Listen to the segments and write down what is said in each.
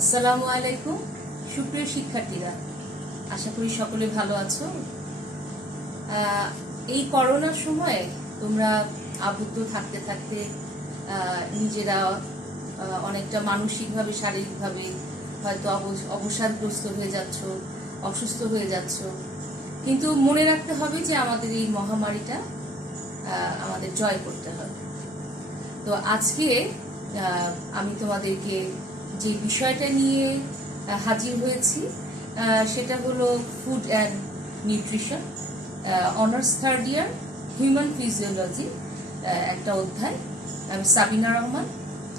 আসসালামু আলাইকুম সুপ্রিয় শিক্ষার্থীরা, আশা করি সকলে ভালো আছো। এই করোনার সময়ে তোমরা আবদ্ধ থাকতে থাকতে নিজেরা অনেকটা মানসিকভাবে শারীরিকভাবে হয়তো অবসাদগ্রস্ত হয়ে যাচ্ছ, অসুস্থ হয়ে যাচ্ছ, কিন্তু মনে রাখতে হবে যে আমাদের এই মহামারীটা আমাদের জয় করতে হবে। তো আজকে আমি তোমাদেরকে যে বিষয়টা নিয়ে হাজির হয়েছি সেটা হলো food and nutrition, honours third year, human physiology একটা অধ্যায়। আমি Sabina Rahman,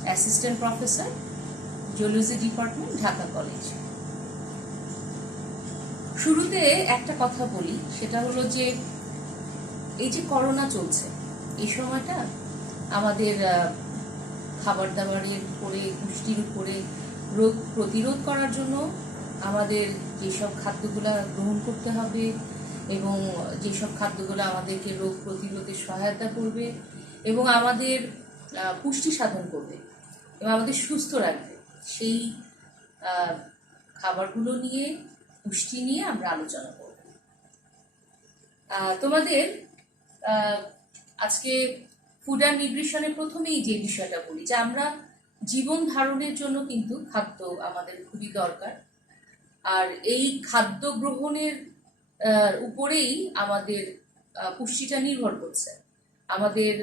assistant professor, geology department, Dhaka college. শুরুতে একটা কথা বলি, সেটা হলো যে এই যে করোনা চলছে, এই সময়টা আমাদের খাবার দাবারের উপরে, পুষ্টির উপরে, রোগ প্রতিরোধ করার জন্য আমাদের যেসব খাদ্যগুলো গ্রহণ করতে হবে এবং যেসব খাদ্যগুলো আমাদেরকে রোগ প্রতিরোধে সহায়তা করবে এবং আমাদের পুষ্টি সাধন করবে এবং আমাদের সুস্থ রাখবে, সেই খাবারগুলো নিয়ে, পুষ্টি নিয়ে আমরা আলোচনা করব। তোমাদের আজকে ফুড অ্যান্ড নিউট্রিশনের প্রথমেই যে বিষয়টা বলি, যে আমরা জীবন ধারণের জন্য কিন্তু খাদ্য আমাদের খুবই দরকার, আর এই খাদ্য গ্রহণের উপরেই আমাদের পুষ্টিটা নির্ভর করছে আমাদের,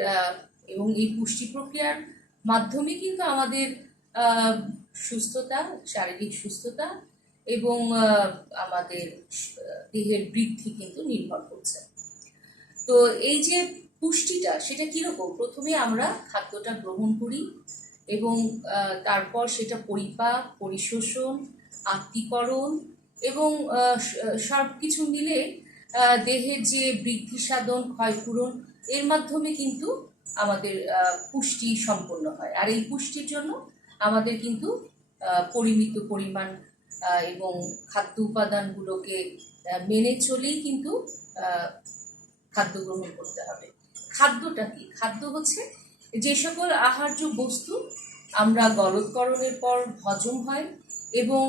এবং এই পুষ্টি প্রক্রিয়ার মাধ্যমে কিন্তু আমাদের সুস্থতা, শারীরিক সুস্থতা এবং আমাদের দেহের বৃদ্ধি কিন্তু নির্ভর করছে। তো এই যে পুষ্টিটা, সেটা কিরকম? প্রথমে আমরা খাদ্যটা গ্রহণ করি এবং তারপর সেটা পরিপাক, পরিশোষণ, আত্তীকরণ এবং সব কিছু মিলে দেহের যে বৃদ্ধি সাধন, ক্ষয়পূরণ, এর মাধ্যমে কিন্তু আমাদের পুষ্টি সম্পন্ন হয়। আর এই পুষ্টির জন্য আমাদের কিন্তু পরিমিত পরিমাণ এবং খাদ্য উপাদানগুলোকে মেনে চলেই কিন্তু খাদ্য গ্রহণ করতে হবে। খাদ্যটা কি? খাদ্য হচ্ছে যে সকল আহার্য বস্তু আমরা গলৎকরণের পর হজম হয় এবং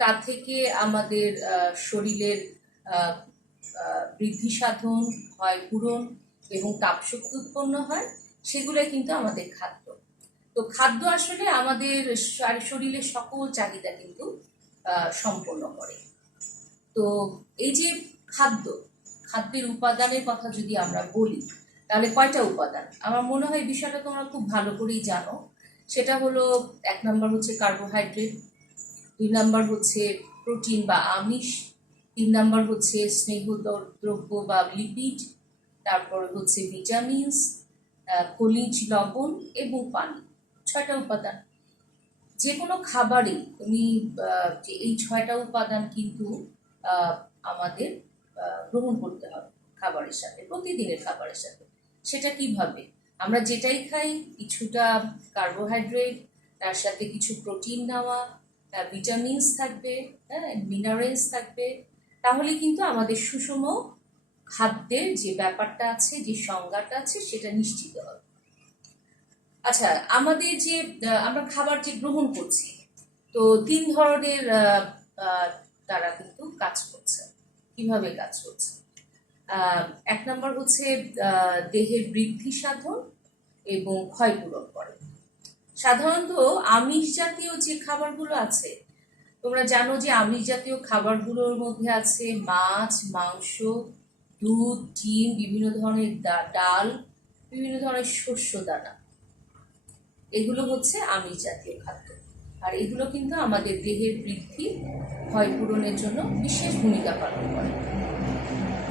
তা থেকে আমাদের শরীরের বৃদ্ধি সাধন, ক্ষয়পূরণ এবং তাপশক্তি উৎপন্ন হয়, সেগুলোই কিন্তু আমাদের খাদ্য। তো খাদ্য আসলে আমাদের শরীরের সকল চাহিদা কিন্তু সম্পন্ন করে। তো এই যে খাদ্যের উপাদানের কথা যদি আমরা বলি, তাহলে কয়টা উপাদান? আমার মনে হয় বিষয়টা তোমরা খুব ভালো করেই জানো। সেটা হলো, 1 নম্বর হচ্ছে কার্বোহাইড্রেট, 2 নম্বর হচ্ছে প্রোটিন বা আমিষ, 3 নম্বর হচ্ছে স্নেহদ্রব্য বা লিপিড, তারপর হচ্ছে ভিটামিনস, খনিজ লবণ এবং পানি। 6টা উপাদান। যে কোনো খাবারে তুমি এই 6টা উপাদান কিন্তু আমাদের গ্রহণ করতে হবে খাবারের সাথে, প্রতিদিনের খাবারের সাথে। সেটা কিভাবে? আমরা যেটাই খাই, কিছুটা কার্বোহাইড্রেট, তার সাথে কিছু প্রোটিন নেওয়া, ভিটামিনস থাকবে, হ্যাঁ, মিনারেলস থাকবে, তাহলে কিন্তু আমাদের সুষম খাদ্যের যে ব্যাপারটা আছে, যে সংজ্ঞাটা আছে, সেটা নিশ্চিত হবে। আচ্ছা, আমাদের যে আমরা খাবার যে গ্রহণ করছি, তো 3 ধরনের তারা কিন্তু কাজ করছে। কিভাবে কাজ করছে? 1 নম্বর হচ্ছে দেহের বৃদ্ধি সাধন এবং ক্ষয়পূরণ করে। সাধারণত আমিষ জাতীয় যে খাবারগুলো আছে, তোমরা জানো যে আমিষ জাতীয় খাবারগুলোর মধ্যে আছে মাছ, মাংস, দুধ, ডিম, বিভিন্ন ধরনের ডাল, বিভিন্ন ধরনের শস্য দানা। এগুলো হচ্ছে আমিষ জাতীয় খাদ্য, আর এগুলো কিন্তু আমাদের দেহের বৃদ্ধি, ক্ষয়পূরণের জন্য বিশেষ ভূমিকা পালন করে।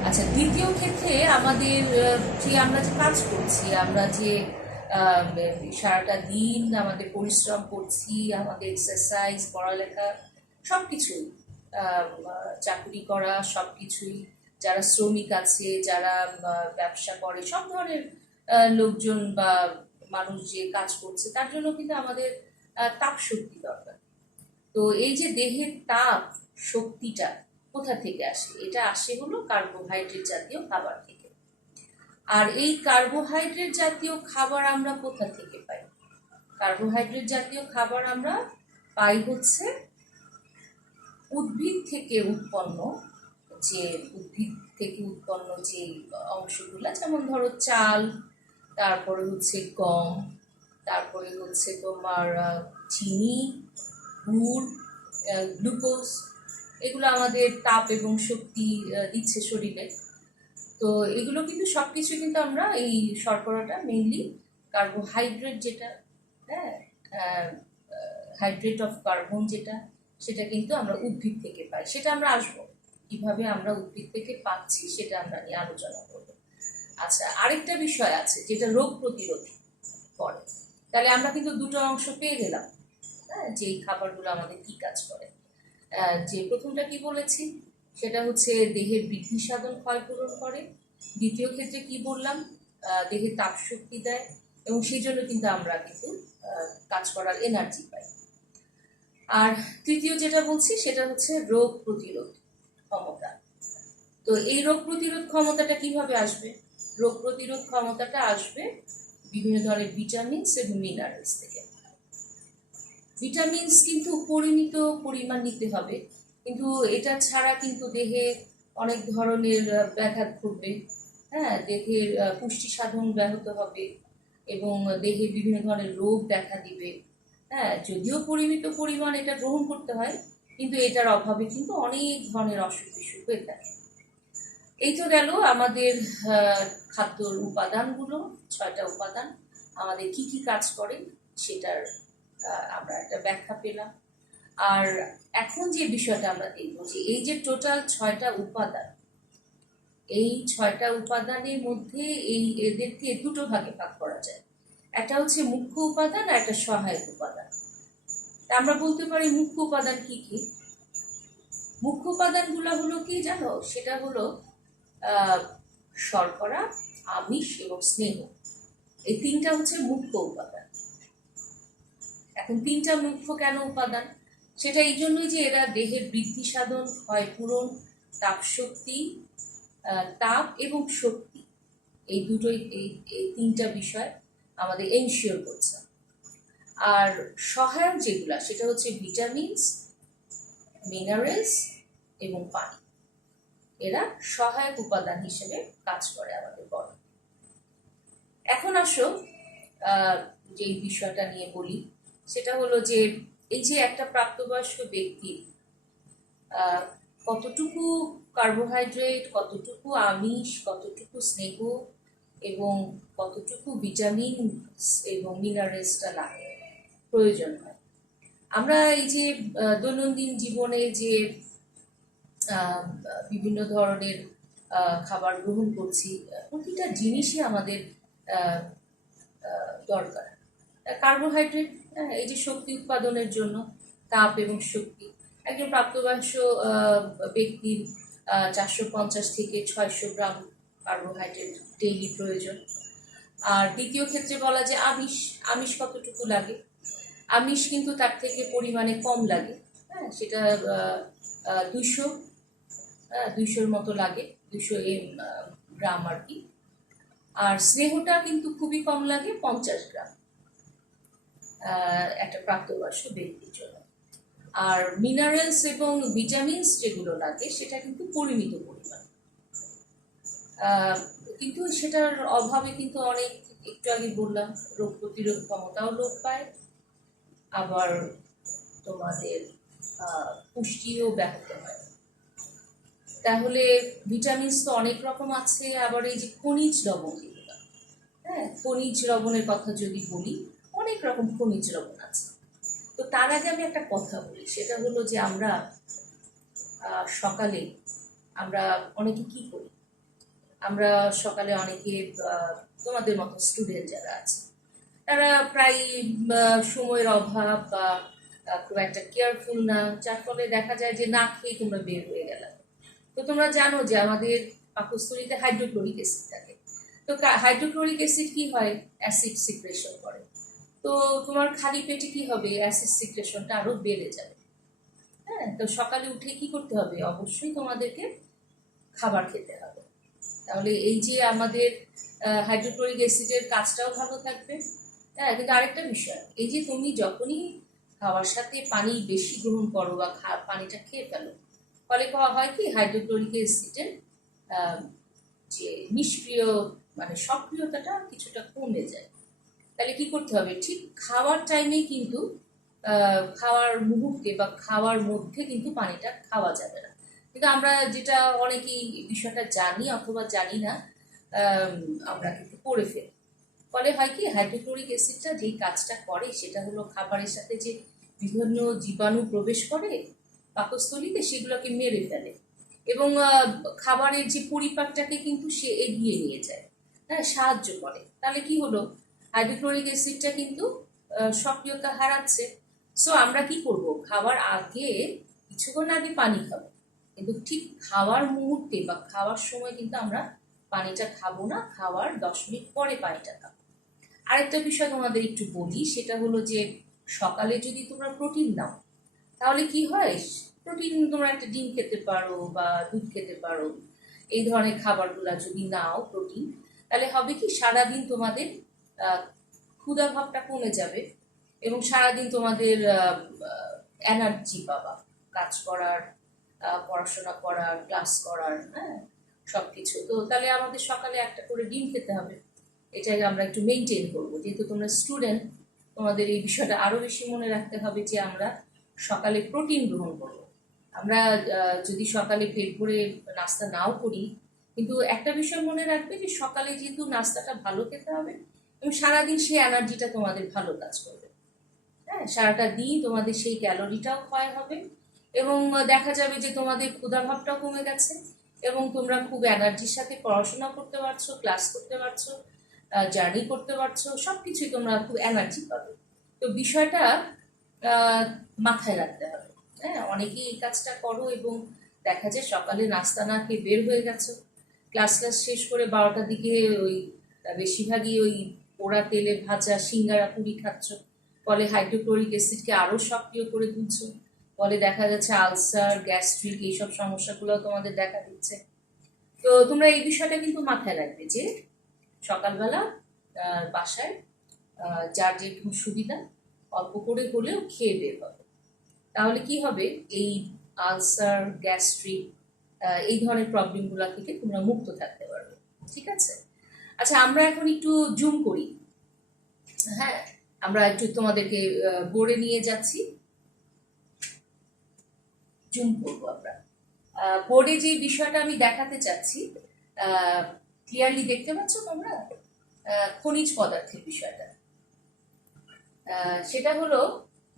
আচ্ছা, দ্বিতীয় ক্ষেত্রে আমাদের আমরা যে কাজ করছি, আমরা যে সারাটা দিন আমাদের পরিশ্রম করছি, আমাদের এক্সারসাইজ, পড়ালেখা, সব কিছুই, চাকরি করা, সব কিছুই, যারা শ্রমিক আছে, যারা ব্যবসা করে, সব ধরনের লোকজন বা মানুষ যে কাজ করছে, তার জন্য কিন্তু আমাদের তাপ শক্তি দরকার। তো এই যে দেহের তাপ শক্তিটা কোথা থেকে আসে? এটা আসে হলো কার্বোহাইড্রেট জাতীয় খাবার থেকে। আর এই কার্বোহাইড্রেট জাতীয় খাবার আমরা কোথা থেকে পাই? কার্বোহাইড্রেট জাতীয় খাবার আমরা পাই হচ্ছে উদ্ভিদ থেকে উৎপন্ন যে অংশগুলো, যেমন ধরো চাল, তারপরে হচ্ছে গম, তারপরে হচ্ছে তোমার চিনি, গুড়, গ্লুকোজ, এগুলো আমাদের তাপ এবং শক্তি দিচ্ছে শরীরে। তো এগুলো কিন্তু সবকিছু কিন্তু আমরা এই শর্করাটা মেইনলি কার্বোহাইড্রেট যেটা, হ্যাঁ, হাইড্রেট অফ কার্বন যেটা, সেটা কিন্তু আমরা উদ্ভিদ থেকে পাই। সেটা আমরা আসবো কিভাবে আমরা উদ্ভিদ থেকে পাচ্ছি, সেটা আমরা নিয়ে আলোচনা করব। আচ্ছা, আরেকটা বিষয় আছে যেটা রোগ প্রতিরোধ করে। তাহলে আমরা কিন্তু দুটো অংশ পেয়ে গেলাম, হ্যাঁ, যে এই খাবারগুলো আমাদের কি কাজ করে। যে প্রথমটা কি বলেছি, সেটা হচ্ছে দেহের বৃদ্ধি সাধন, ক্ষয়পূরণ করে। দ্বিতীয় ক্ষেত্রে কি বললাম, দেহে তাপ শক্তি দেয়, এবং সেই জন্য কিন্তু আমরা কিন্তু কাজ করার এনার্জি পাই। আর তৃতীয় যেটা বলছি সেটা হচ্ছে রোগ প্রতিরোধ ক্ষমতা। তো এই রোগ প্রতিরোধ ক্ষমতাটা কিভাবে আসবে? রোগ প্রতিরোধ ক্ষমতাটা আসবে বিভিন্ন ধরনের ভিটামিনস এবং মিনারেলস থেকে। ভিটামিনস কিন্তু পরিমিত পরিমাণ নিতে হবে, কিন্তু এটা ছাড়া কিন্তু দেহে অনেক ধরনের ব্যাঘাত ঘটবে, হ্যাঁ, দেহের পুষ্টি সাধন ব্যাহত হবে এবং দেহে বিভিন্ন ধরনের রোগ দেখা দিবে। হ্যাঁ, যদিও পরিমিত পরিমাণ এটা গ্রহণ করতে হয়, কিন্তু এটার অভাবে কিন্তু অনেক ধরনের অসুখ বিসুখ হয়ে থাকে। এই তো গেল আমাদের খাদ্যর উপাদানগুলো, 6টা উপাদান আমাদের কি কি কাজ করে সেটার আমরা একটা ব্যাখ্যা পেলাম। আর এখন যে বিষয়টা আমরা দেখবো, যে এই যে টোটাল 6টা উপাদান, এই 6টা উপাদানের মধ্যে এদেরকে দুটো ভাগে ভাগ করা যায়। একটা হচ্ছে মুখ্য উপাদান আর একটা সহায়ক উপাদান। আমরা বলতে পারি মুখ্য উপাদান কি কি। মুখ্য উপাদানগুলো হলো কি জানো, সেটা হলো শর্করা, আমিষ এবং স্নেহ। এই তিনটা হচ্ছে মুখ্য উপাদান। এখন তিনটা মুখ্য কেন উপাদান, সেটা এই জন্যই যে এরা দেহের বৃদ্ধি সাধন, ক্ষয়পূরণ, তাপ শক্তি, তাপ এবং শক্তি, এই দুটোই এই তিনটা বিষয় আমাদের এনশিওর করছে। আর সহায়ক যেগুলা, সেটা হচ্ছে ভিটামিনস, মিনারেলস এবং পানি। এরা সহায়ক উপাদান হিসেবে কাজ করে আমাদের বডি। এখন আসো যে বিষয়টা নিয়ে বলি, সেটা হলো যে এই যে একটা প্রাপ্তবয়স্ক ব্যক্তির কতটুকু কার্বোহাইড্রেট, কতটুকু আমিষ, কতটুকু স্নেহ এবং কতটুকু ভিটামিন এবং মিনারেলসটা লাগে, প্রয়োজন হয়। আমরা এই যে দৈনন্দিন জীবনে যে বিভিন্ন ধরনের খাবার গ্রহণ করছি, প্রতিটা জিনিসই আমাদের দরকার। কার্বোহাইড্রেট, এই যে শক্তি উৎপাদনের জন্য, তাপ এবং শক্তি। একজন প্রাপ্তবয়স্ক ব্যক্তির 450 থেকে 600 গ্রাম কার্বোহাইড্রেট ডেইলি প্রয়োজন। আর দ্বিতীয় ক্ষেত্রে বলা যে আমিষ কতটুকু লাগে। আমিষ কিন্তু তার থেকে পরিমাণে কম লাগে, হ্যাঁ, সেটা 200-200 মতো লাগে, 200 গ্রাম আর কি। আর স্নেহটা কিন্তু খুবই কম লাগে, 50 গ্রাম একটা প্রাপ্তবয়স্ক ব্যক্তির জন্য। আর মিনারেলস এবং ভিটামিনস যেগুলো লাগে, সেটা কিন্তু পরিমিত পরিমাণ, কিন্তু সেটার অভাবে কিন্তু অনেক, একটু আগে বললাম, রোগ প্রতিরোধ ক্ষমতাও লোপ পায়, আবার তোমাদের পুষ্টিও ব্যাহত হয়। তাহলে ভিটামিনস তো অনেক রকম আছে, আবার এই যে খনিজ লবণ, হ্যাঁ, খনিজ লবণের কথা যদি বলি, অনেক রকম খনিজ লবণ আছে। তো তার আগে আমি একটা কথা বলি, সেটা হলো যে আমরা সকালে আমরা অনেকে কি করি, আমরা সকালে অনেকে তোমাদের মতো স্টুডেন্ট যারা আছে, তারা প্রায় সময়ের অভাব বা খুব একটা কেয়ারফুল না, যার ফলে দেখা যায় যে না খেয়ে তোমরা বের হয়ে গেলাম। তো তোমরা জানো যে আমাদের পাকস্থলীতে হাইড্রোক্লোরিক অ্যাসিড থাকে। তো হাইড্রোক্লোরিক অ্যাসিড কি হয়, অ্যাসিড সিক্রেশন করে। তো তোমার খালি পেটে কি হবে, অ্যাসিড সিক্রেশনটা আরো বেড়ে যাবে। হ্যাঁ, তো সকালে উঠে কি করতে হবে, অবশ্যই তোমাদেরকে খাবার খেতে হবে। তাহলে এই যে আমাদের হাইড্রোক্লোরিক অ্যাসিডের কাজটাও ভালো থাকবে। হ্যাঁ, কিন্তু আরেকটা বিষয়, এই যে তুমি যখনই খাওয়ার সাথে পানি বেশি গ্রহণ করো বা পানিটা খেয়ে ফেলো, ফলে হয় কি হাইড্রোক্লোরিক অ্যাসিডের যে নিষ্ক্রিয় মানে সক্রিয়তাটা কিছুটা কমে যায়। তাহলে কি করতে হবে, ঠিক খাওয়ার টাইমেই কিন্তু খাওয়ার মুহূর্তে বা খাওয়ার মধ্যে কিন্তু পানিটা খাওয়া যাবে না। কিন্তু আমরা যেটা অনেকেই বিষয়টা জানি অথবা জানি না, আমরা কিন্তু করে ফেলি। ফলে হয় কি হাইড্রোক্লোরিক অ্যাসিডটা যেই কাজটা করে সেটা হলো খাবারের সাথে যে বিভিন্ন জীবাণু প্রবেশ করে পাকস্থলীতে সেগুলোকে মেরে ফেলে এবং খাবারের যে পরিপাকটাকে কিন্তু সে এগিয়ে নিয়ে যায়, হ্যাঁ, সাহায্য করে। তাহলে কি হলো, হাইড্রোক্লোরিক অ্যাসিডটা কিন্তু সক্রিয়তা হারাচ্ছে। সো আমরা কি করব, খাবার আগে কিছুক্ষণ আগে পানি খাবো, কিন্তু ঠিক খাওয়ার মুহূর্তে বা খাওয়ার সময় কিন্তু আমরা পানিটা খাবো না, খাওয়ার 10 মিনিট পরে পানিটা খাবো। আরেকটা বিষয় তোমাদের একটু বলি, সেটা হলো যে সকালে যদি তোমরা প্রোটিন নাও তাহলে কি হয়, প্রোটিন তোমরা একটা ডিম খেতে পারো বা দুধ খেতে পারো, এই ধরনের খাবারগুলা যদি নাও প্রোটিন, তাহলে হবে কি সারাদিন তোমাদের ক্ষুধা ভাবটা কমে যাবে এবং সারাদিন তোমাদের এনার্জি পাবা কাজ করার, পড়াশোনা করার, ক্লাস করার, হ্যাঁ, সব কিছু। তো তাহলে আমাদের সকালে একটা করে ডিম খেতে হবে, এটাই আমরা একটু মেনটেন করবো। যেহেতু তোমরা স্টুডেন্ট, তোমাদের এই বিষয়টা আরো বেশি মনে রাখতে হবে যে আমরা সকালে প্রোটিন গ্রহণ করব। আমরা যদি সকালে পেট ভরে নাস্তা নাও করি, কিন্তু একটা বিষয় মনে রাখবে যে সকালে যেহেতু নাস্তাটা ভালো খেতে হবে এবং সারাদিন সেই এনার্জিটা তোমাদের ভালো কাজ করবে, হ্যাঁ, সারাটা দিন তোমাদের সেই ক্যালোরিটাও ক্ষয় হবে এবং দেখা যাবে যে তোমাদের ক্ষুধাভাবটাও কমে গেছে এবং তোমরা খুব এনার্জির সাথে পড়াশোনা করতে পারছো, ক্লাস করতে পারছো, জার্নি করতে পারছো, সবকিছুই তোমরা খুব এনার্জি পাবে। তো বিষয়টা মাথায় রাখতে হবে। হ্যাঁ, অনেকেই এই কাজটা করো এবং দেখা যায় সকালে নাস্তা না খেয়ে বের হয়ে গেছো, ক্লাস শেষ করে 12টার দিকে ওই বেশিরভাগই ওই পোড়া তেলে ভাজা সিঙ্গারা পুরি খাচ্ছ, ফলে হাইড্রোক্লোরিক অ্যাসিডকে আরো সক্রিয় করে তুলছো, ফলে দেখা যাচ্ছে আলসার, গ্যাস্ট্রিক এইসব সমস্যাগুলো তোমাদের দেখা দিচ্ছে। তো তোমরা এই বিষয়টা কিন্তু মাথায় রাখবে যে সকালবেলা বাসায় যার যেরকম সুবিধা অল্প করে হলেও খেয়ে বের হবে, তাহলে কি হবে, এই আলসার, গ্যাস্ট্রিক এই ধরনের প্রবলেমগুলো থেকে তোমরা মুক্ত থাকতে পারবে। ঠিক আছে, আচ্ছা আমরা এখন একটু জুম করি। হ্যাঁ, আমরা একটু তোমাদেরকে বোর্ডে নিয়ে যাচ্ছি, জুম করবো আমরা। বোর্ডে যে বিষয়টা আমি দেখাতে চাচ্ছি ক্লিয়ারলি দেখতে পাচ্ছ তোমরা, খনিজ পদার্থের বিষয়টা। সেটা হলো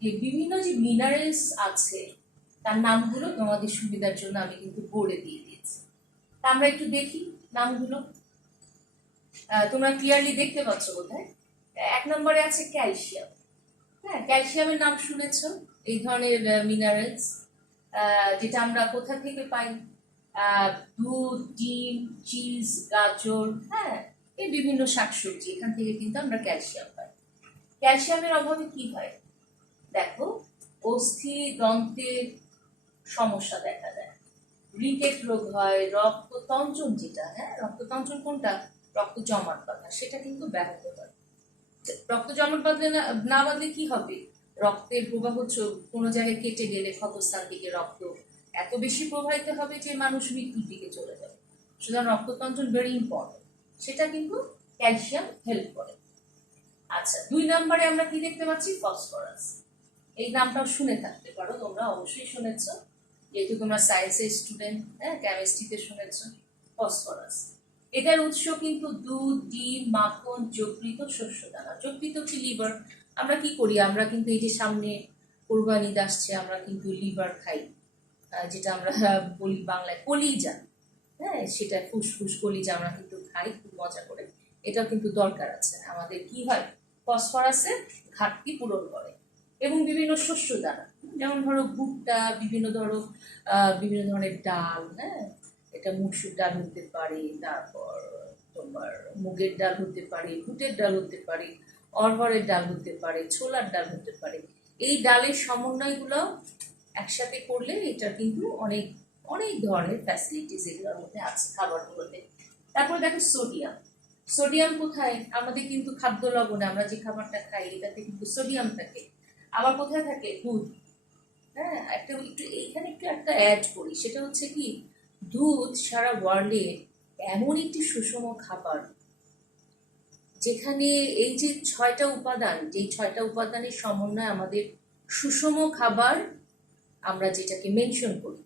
যে বিভিন্ন যে মিনারেলস আছে তার নামগুলো তোমাদের সুবিধার জন্য আমি কিন্তু বোর্ডে দিয়ে দিয়েছি। তা আমরা একটু দেখি নামগুলো, তোমরা ক্লিয়ারলি দেখতে পাচ্ছ বোধহয়। 1 নম্বরে আছে ক্যালসিয়াম। হ্যাঁ, ক্যালসিয়ামের নাম শুনেছ, এই ধরনের মিনারেলস যেটা আমরা কোথা থেকে পাই, দুধ, ডিম, চিজ, গাজর, হ্যাঁ, এই বিভিন্ন শাকসবজি, এখান থেকে কিন্তু আমরা ক্যালসিয়াম পাই। ক্যালসিয়ামের অভাবে কি হয়, দেখো অস্থি দন্তের সমস্যা দেখা দেয়, রিকেট রোগ হয়, রক্ততঞ্চন, যেটা হ্যাঁ রক্ততঞ্চন কোনটা, রক্ত জমাট বাঁধা, সেটা কিন্তু ব্যাহত হয়। রক্ত জমাট বাঁধলে না বাঁধলে কি হবে, রক্তের প্রবাহ কোনো জায়গায় কেটে গেলে ক্ষতস্থান থেকে রক্ত এত বেশি প্রবাহিত হবে যে মানুষ মৃত্যুর দিকে চলে যাবে। সুতরাং রক্ততঞ্চন ভেরি ইম্পর্টেন্ট, সেটা কিন্তু ক্যালসিয়াম হেল্প করে। আচ্ছা, 2 নম্বরে আমরা কি দেখতে পাচ্ছি, ফসফরাস। এই নামটাও শুনে থাকতে পারো, তোমরা অবশ্যই শুনেছ, যেহেতু তোমরা সায়েন্সের স্টুডেন্ট, হ্যাঁ, কেমিস্ট্রিতে শুনেছ। ফসফরাস এটার উৎস কিন্তু দুধ, ডিম, মাখন, যকৃৎ, শস্যদানা। যকৃৎ হচ্ছে লিভার। আমরা কি করি, আমরা কিন্তু এই যে সামনে কোরবানি ঈদ আসছে, আমরা কিন্তু লিভার খাই, যেটা আমরা বলি বাংলায় কলিজা, হ্যাঁ, সেটা ফুসফুস কলিজা আমরা কিন্তু খাই খুব মজা করে। এটাও কিন্তু দরকার আছে, আমাদের কি হয় ফসফরাসের ঘাটতি পূরণ করে। এবং বিভিন্ন শস্য দানা, যেমন ধরো ভুট্টা, বিভিন্ন ধরনের ডাল, হ্যাঁ, এটা মসুর ডাল হতে পারে, তারপর তোমার মুগের ডাল হতে পারে, বুটের ডাল হতে পারে, অরহরের ডাল হতে পারে, ছোলার ডাল হতে পারে। এই ডালের সমন্বয়গুলো একসাথে করলে এটা কিন্তু অনেক অনেক ধরনের ফ্যাসিলিটিস এগুলোর মধ্যে আছে খাবারগুলোতে। তারপর দেখো সোডিয়াম। সোডিয়াম কোথায়, আমাদের কিন্তু খাদ্য লবণে, আমরা যে খাবারটা খাই এটাতে কিন্তু সোডিয়াম থাকে। আবার কোথায় থাকে? দুধ। হ্যাঁ, একটু এইখানে একটু একটা অ্যাড করি, সেটা হচ্ছে কি, দুধ সারা ওয়ার্ল্ডে এমন একটি সুষম খাবার যেখানে এই যে 6টা উপাদান, যেই 6টা উপাদানের সমন্বয়ে আমাদের সুষম খাবার আমরা যেটাকে মেনশন করি,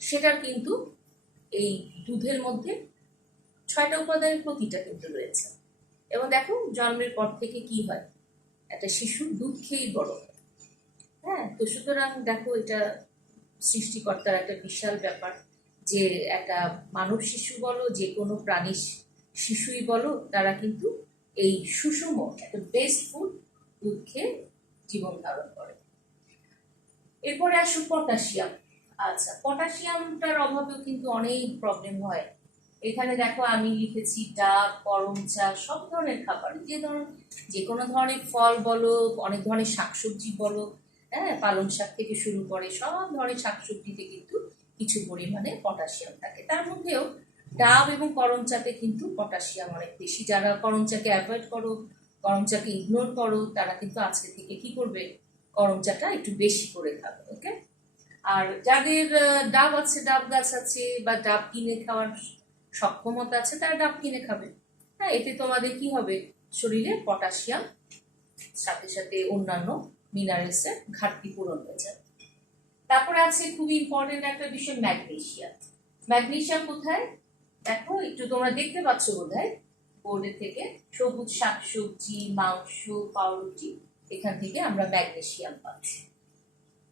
সেটার কিন্তু এই দুধের মধ্যে 6টা উপাদানের প্রতিটা কিন্তু রয়েছে। এবং দেখো জন্মের পর থেকে কি হয়, একটা শিশু দুধ খেয়েই বড় হয়। হ্যাঁ, তো সুতরাং দেখো এটা সৃষ্টিকর্তার একটা বিশাল ব্যাপার যে একটা মানব শিশু বলো, যে কোনো প্রাণী শিশুই বলো, তারা কিন্তু এই সুষম একটা বেস্ট ফুড দুধ খেয়ে জীবন ধারণ করে। এরপরে আসো পটাশিয়াম। আচ্ছা, পটাশিয়ামটার অভাবেও কিন্তু অনেক প্রবলেম হয়। এখানে দেখো আমি লিখেছি ডাব, করম চা, সব ধরনের খাবার, যে কোনো ধরনের ফল বলো, অনেক ধরনের শাকসবজি বলো, হ্যাঁ, পালং শাক থেকে শুরু করে সব ধরনের শাকসবজিতে কিন্তু কিছু পরিমাণে পটাশিয়াম থাকে। তার মধ্যেও ডাব এবং করম চাতে কিন্তু পটাশিয়াম অনেক বেশি। যারা করম চাকে অ্যাভয়েড করো, করম চাকে ইগনোর করো, তারা কিন্তু আজকে থেকে কি করবে, করম চাটা একটু বেশি করে খাবে। ওকে। আর যাদের ডাব আছে, ডাব গাছ আছে, বা ডাব কিনে খাওয়ার সক্ষমতা আছে, তারা ডাব কিনে খাবে। হ্যাঁ, এতে তোমাদের কি হবে, শরীরে পটাশিয়াম সাথে সাথে অন্যান্য মিনারেলসের ঘাটতি পূরণ হয়ে যাবে। তারপরে আছে খুবই ইম্পর্টেন্ট একটা বিষয়, ম্যাগনেসিয়াম। ম্যাগনেসিয়াম কোথায় দেখো, একটু তোমরা দেখতে পাচ্ছ বোধহয় বোর্ডের থেকে, সবুজ শাকসবজি, মাংস, পাউরুটি, এখান থেকে আমরা ম্যাগনেসিয়াম পাচ্ছি।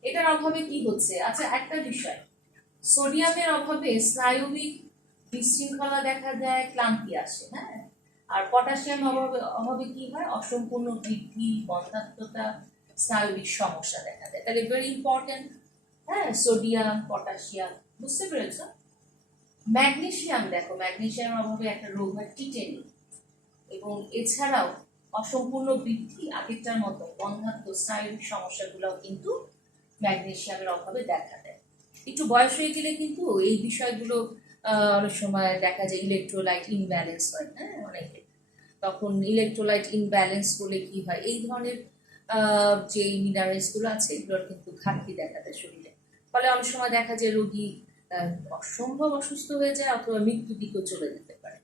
এটার অভাবে কি হচ্ছে, আচ্ছা একটা বিষয়, সোডিয়ামের অভাবে স্নায়বিক বিশৃঙ্খলা দেখা যায়, ক্লান্তি আসে। হ্যাঁ, আর পটাশিয়াম অভাবে অভাবে কি হয়, অসম্পূর্ণ বৃদ্ধি, বন্ধ্যাত্মতা, স্নায়বিক সমস্যা দেখা দেয়। তাহলে ভেরি ইম্পর্টেন্ট। হ্যাঁ, সোডিয়াম, পটাশিয়াম, বুঝতে পেরেছ? ম্যাগনেসিয়াম দেখো, ম্যাগনেসিয়াম অভাবে একটা রোগ হয় টিটেনি, এবং এছাড়াও অসম্পূর্ণ বৃদ্ধি, আগেরটার মতো বন্ধ্যাত্ব, স্নায়বিক সমস্যাগুলোও কিন্তু ম্যাগনেসিয়ামের অভাবে দেখা দেয়। একটু বয়স হয়ে গেলে কিন্তু এই বিষয়গুলো অনেক সময় দেখা যায়, ইলেকট্রোলাইট ইনব্যালেন্স হয়। হ্যাঁ, অনেকে তখন ইলেকট্রোলাইট ইনব্যালেন্স বলে কি হয়, এই ধরনের যে মিনারেলসগুলো আছে এগুলোর কিন্তু ঘাটতি দেখা দেয় শরীরে। ফলে অনেক সময় দেখা যায় রোগী অসম্ভব অসুস্থ হয়ে যায়, অথবা মৃত্যুর দিকেও চলে যেতে পারে।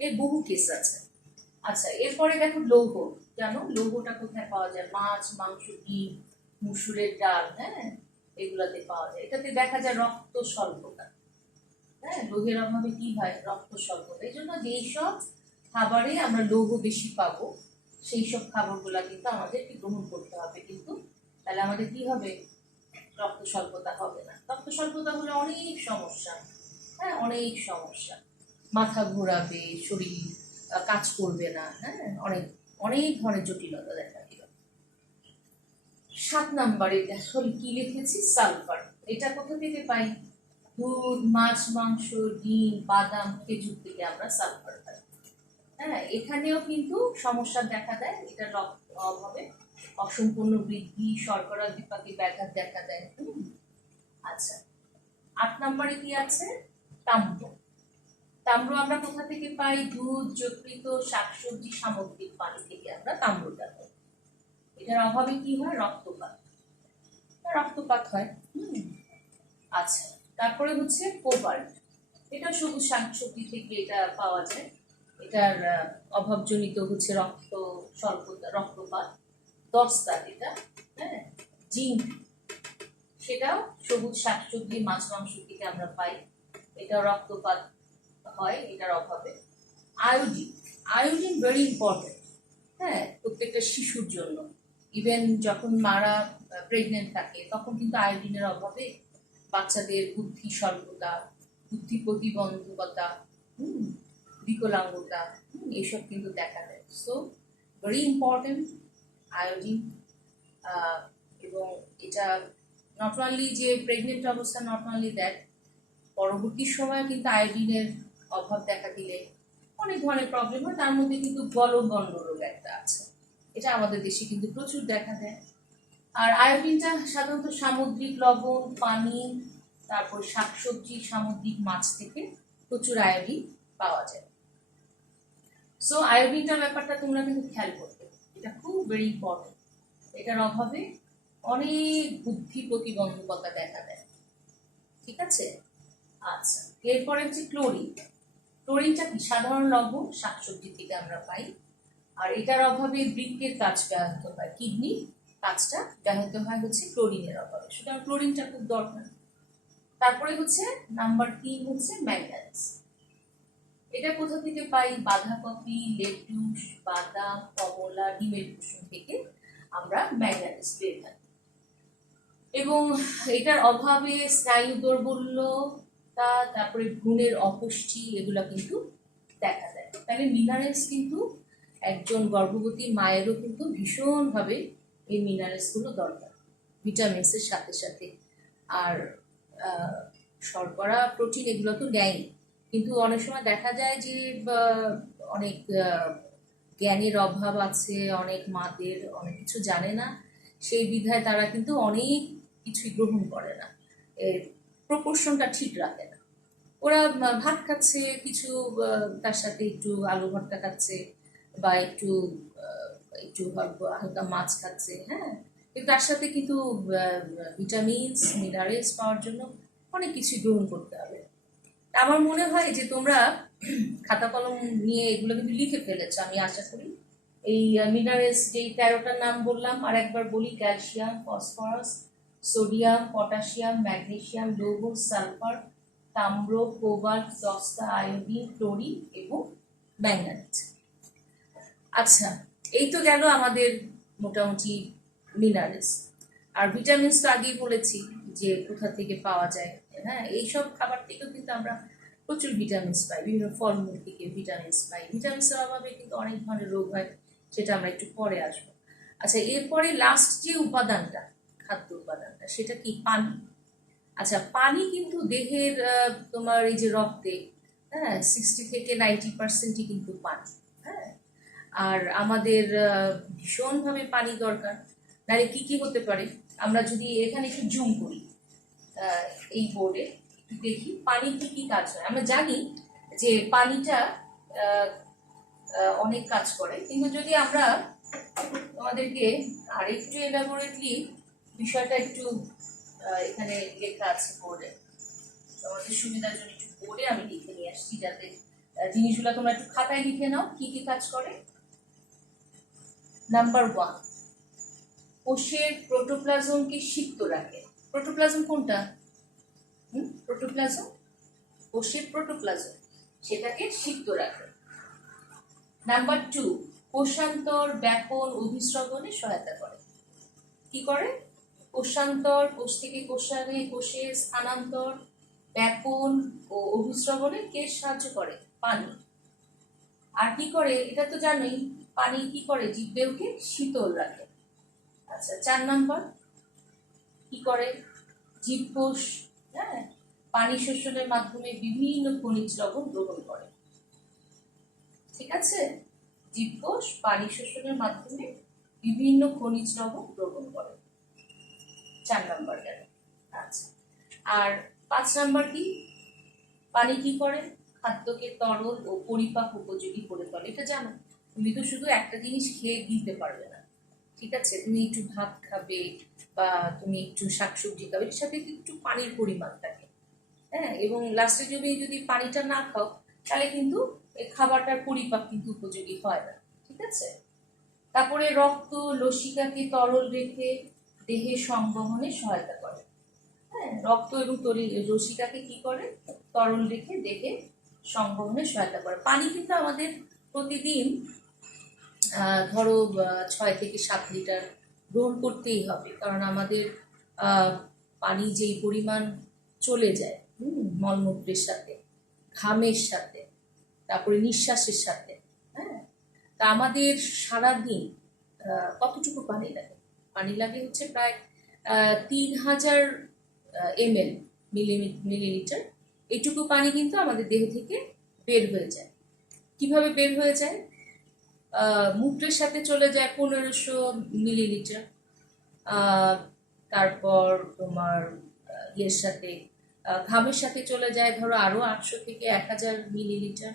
এর বহু কেস আছে। আচ্ছা, এরপরে দেখো লৌহ। জানো লৌহটা কোথায় পাওয়া যায়? মাছ, মাংস, ডিম, মুসুরের ডাল, হ্যাঁ, এগুলাতে পাওয়া যায়। এটাতে দেখা যায় রক্ত স্বল্পতা। হ্যাঁ, লৌহের অভাবে কি হয়, রক্ত স্বল্পতা। এই জন্য যেই সব খাবারে আমরা লৌহ বেশি পাবো, সেই সব খাবারগুলা কিন্তু আমাদেরকে গ্রহণ করতে হবে। কিন্তু তাহলে আমাদের কি হবে, রক্ত স্বল্পতা হবে না। রক্ত স্বল্পতা হলে অনেক সমস্যা। হ্যাঁ, অনেক সমস্যা, মাথা ঘোরাবে, শরীর কাজ করবে না। হ্যাঁ, অনেক অনেক ধরনের জটিলতা দেখা দিল। 7 নম্বরে দেখো কি লিখেছি, সালফার। এটা কোথা থেকে পাই? দুধ, মাছ, মাংস, ডিম, বাদাম, খেজুর থেকে আমরা সালফার পাই। হ্যাঁ, এখানেও কিন্তু সমস্যা দেখা দেয়, এটা রক্ত অভাবে অসম্পূর্ণ বৃদ্ধি, শর্করা বিপাকে ব্যাঘাত দেখা দেয়। আচ্ছা, 8 নম্বরে কি আছে, তাম্র। তাম্র আমরা কোথা থেকে পাই? দুধ, যকৃত, শাকসবজি, সামুদ্রিক পানি থেকে আমরা তাম্রটা পাই। এটার অভাবে কি হয়, রক্তপাত, রক্তপাত হয়। আচ্ছা, তারপরে হচ্ছে কোবাল্ট। এটা সবুজ শাকসবজি থেকে এটা পাওয়া যায়। এটার অভাবজনিত হচ্ছে রক্ত স্বল্পতা, রক্তপাত। দস্তা এটা, হ্যাঁ, জিঙ্ক, সেটাও সবুজ শাকসবজি, মাছ, মাংস থেকে আমরা পাই। এটা রক্তপাত হয় এটার অভাবে। Iodine, iodine very important. হ্যাঁ, প্রত্যেকটা শিশুর জন্য। ইভেন যখন মারা প্রেগনেন্ট থাকে তখন কিন্তু আয়োডিনের অভাবে বাচ্চাদের বুদ্ধি স্বল্পতা, বুদ্ধি প্রতিবন্ধকতা, বিকলাঙ্গতা, এসব কিন্তু দেখা দেয়। So very important iodine. এবং এটা নট অনলি যে প্রেগনেন্ট অবস্থা, নট অনলি দ্যাট, পরবর্তী সময়ে কিন্তু আয়োডিনের অভাব দেখা দিলে অনেক ধরনের প্রবলেম হয়। তার মধ্যে কিন্তু গলগণ্ড রোগ একটা আছে, এটা আমাদের দেশে কিন্তু প্রচুর দেখা দেয়। আর আয়োডিনটা সাধারণত সামুদ্রিক লবণ, পানি, তারপর শাকসবজি, সামুদ্রিক মাছ থেকে প্রচুর আয়োডিন পাওয়া যায়। সো আয়োডিনটার ব্যাপারটা তোমরা কিন্তু খেয়াল করতে, এটা খুব ভেরি ইম্পর্টেন্ট। এটার অভাবে অনেক বুদ্ধি প্রতিবন্ধকতা দেখা দেয়। ঠিক আছে। আচ্ছা, এরপরে হচ্ছে ক্লোরিন। ক্লোরিনটা কি? সাধারণ লবণ, শাকসবজি থেকে আমরা পাই। আর এটার অভাবে বৃক্কের কাজ ব্যাহত হয়, কিডনি কাজটা ব্যাহত হয় হচ্ছে ক্লোরিনের অভাবে, সুতরাং ক্লোরিনটা খুব দরকার। তারপরে হচ্ছে নাম্বার 3 হচ্ছে ম্যাঙ্গানিজ। এটা কোথা থেকে পাই? বাঁধাকপি, লেটুস, বাদাম, কমলা, ডিমের কুসুম থেকে আমরা ম্যাঙ্গানিজ পেয়ে থাকি। এবং এটার অভাবে স্নায়ু দুর্বলতা, তারপরে ভ্রূণের অপুষ্টি, এগুলো কিন্তু দেখা দেয়। তাহলে মিনারেলস কিন্তু একজন গর্ভবতী মায়েরও কিন্তু ভীষণভাবে এই মিনারেলসগুলো দরকার, ভিটামিনসের সাথে সাথে। আর শর্করা, প্রোটিন এগুলো তো নেয়, কিন্তু অনেক সময় দেখা যায় যে অনেক জ্ঞানের অভাব আছে, অনেক মাদের অনেক কিছু জানে না, সেই বিধায় তারা কিন্তু অনেক কিছুই গ্রহণ করে না, এর প্রপোর্শনটা ঠিক রাখে না। ওরা ভাত খাচ্ছে কিছু, তার সাথে একটু আলু ভর্তা খাচ্ছে, বা একটু একটু হালকা মাছ খাচ্ছে, হ্যাঁ, কিন্তু তার সাথে কিন্তু ভিটামিনস, মিনারেলস পাওয়ার জন্য অনেক কিছু গ্রহণ করতে হবে। আমার মনে হয় যে তোমরা খাতা কলম নিয়ে এগুলো কিন্তু লিখে ফেলেছো, আমি আশা করি। এই মিনারেলস যেই 13টার নাম বললাম, আর একবার বলি: calcium, phosphorus, sodium, potassium, magnesium, লৌহ, সালফার, তাম্র, কোবাল্ট, জস্তা, আয়োডিন, ক্লোরিন এবং ম্যাঙ্গানিজ। আচ্ছা, এই তো গেল আমাদের মোটামুটি মিনারেলস। আর ভিটামিনস তো আগেই বলেছি যে কোথা থেকে পাওয়া যায়। হ্যাঁ, এইসব খাবার থেকেও কিন্তু আমরা প্রচুর ভিটামিনস পাই, বিভিন্ন ফলমূল থেকে ভিটামিনস পাই। ভিটামিনসের অভাবে কিন্তু অনেক ধরনের রোগ হয়, সেটা আমরা একটু পরে আসবো। আচ্ছা, এরপরে লাস্ট যে উপাদানটা, খাদ্য উপাদানটা, সেটা কি? পানি। আচ্ছা, পানি কিন্তু দেহের তোমার এই যে রক্তে, হ্যাঁ, 60 থেকে 90%ই কিন্তু পানি। হ্যাঁ, আর আমাদের ভীষণভাবে পানি দরকার। নাহলে কি কি হতে পারে? আমরা যদি এখানে একটু জুম করি এই বোর্ডে, একটু দেখি পানি কি কি কাজ হয়। আমরা জানি যে পানিটা অনেক কাজ করে, কিন্তু যদি আমরা আমাদেরকে আর একটু এলাবোরেটলি বিষয়টা একটু এখানে লেখা আছে বোর্ডে, আমাদের সুবিধার জন্য একটু বোর্ডে আমি লিখে নিয়ে আসছি, যাতে জিনিসগুলো তোমরা একটু খাতায় লিখে নাও কি কি কাজ করে। নাম্বার 1, কোষের প্রোটোপ্লাজমকে সিক্ত রাখে। প্রোটোপ্লাজম কোনটা? প্রোটোপ্লাজম, কোষের প্রোটোপ্লাজম, সেটাকে সিক্ত রাখে। নাম্বার 2, কোষান্তর, ব্যাপন, অভিস্রবণে সহায়তা করে। কি করে? কোষান্তর, কোষ থেকে কোষাঙ্গে, কোষের স্থানান্তর, ব্যাপন ও অভিস্রবণে কে সাহায্য করে? পানি। আর কি করে? এটা তো জানোই, পানি কি করে? জীবদেহকে শীতল রাখে। আচ্ছা, 4 নাম্বার কি করে? জীবকোষ, হ্যাঁ, পানি শোষণের মাধ্যমে বিভিন্ন খনিজ লবণ গ্রহণ করে। ঠিক আছে, জীবকোষ পানি শোষণের মাধ্যমে বিভিন্ন খনিজ লবণ গ্রহণ করে। 4 নাম্বার গেল। আচ্ছা, আর 5 নাম্বার কি? পানি কি করে? খাদ্যকে তরল ও পরিপাক উপযোগী করে তোলে। এটা জানো, তুমি তো শুধু একটা জিনিস খেয়ে দিতে পারবে না। ঠিক আছে, তুমি একটু ভাত খাবে বা তুমি একটু শাকসবজি খাবে, এর সাথে একটু পানির পরিমাণ থাকে। হ্যাঁ, এবং লাস্টে যদি পানিটা না খাও, তাহলে কিন্তু এই খাবারটার পরিপাক কিন্তু উপযোগী হয় না। ঠিক আছে। তারপরে রক্ত লসিকাকে তরল রেখে দেহে সংবহনে সহায়তা করে। হ্যাঁ, রক্ত এবং লসিকাকে কি করে? তরল রেখে দেহে সংবহনে সহায়তা করে। পানি কিন্তু আমাদের প্রতিদিন ধরো 6 থেকে 7 লিটার গ্রহণ করতেই হবে, কারণ আমাদের পানি যেই পরিমাণ চলে যায় মলমূত্রের সাথে, ঘামের সাথে, তারপরে নিঃশ্বাসের সাথে, হ্যাঁ, তা আমাদের সারাদিন কতটুকু পানি লাগে? পানি লাগে হচ্ছে প্রায় 3000 ml, মিলিলিটার। এইটুকু পানি কিন্তু আমাদের দেহ থেকে বের হয়ে যায়। কিভাবে বের হয়ে যায়? মূত্রের সাথে চলে যায় 1500 মিলিলিটার, তারপর তোমার ইয়ের সাথে ঘামের সাথে চলে যায় ধরো আরো 800 থেকে 1000 মিলিলিটার,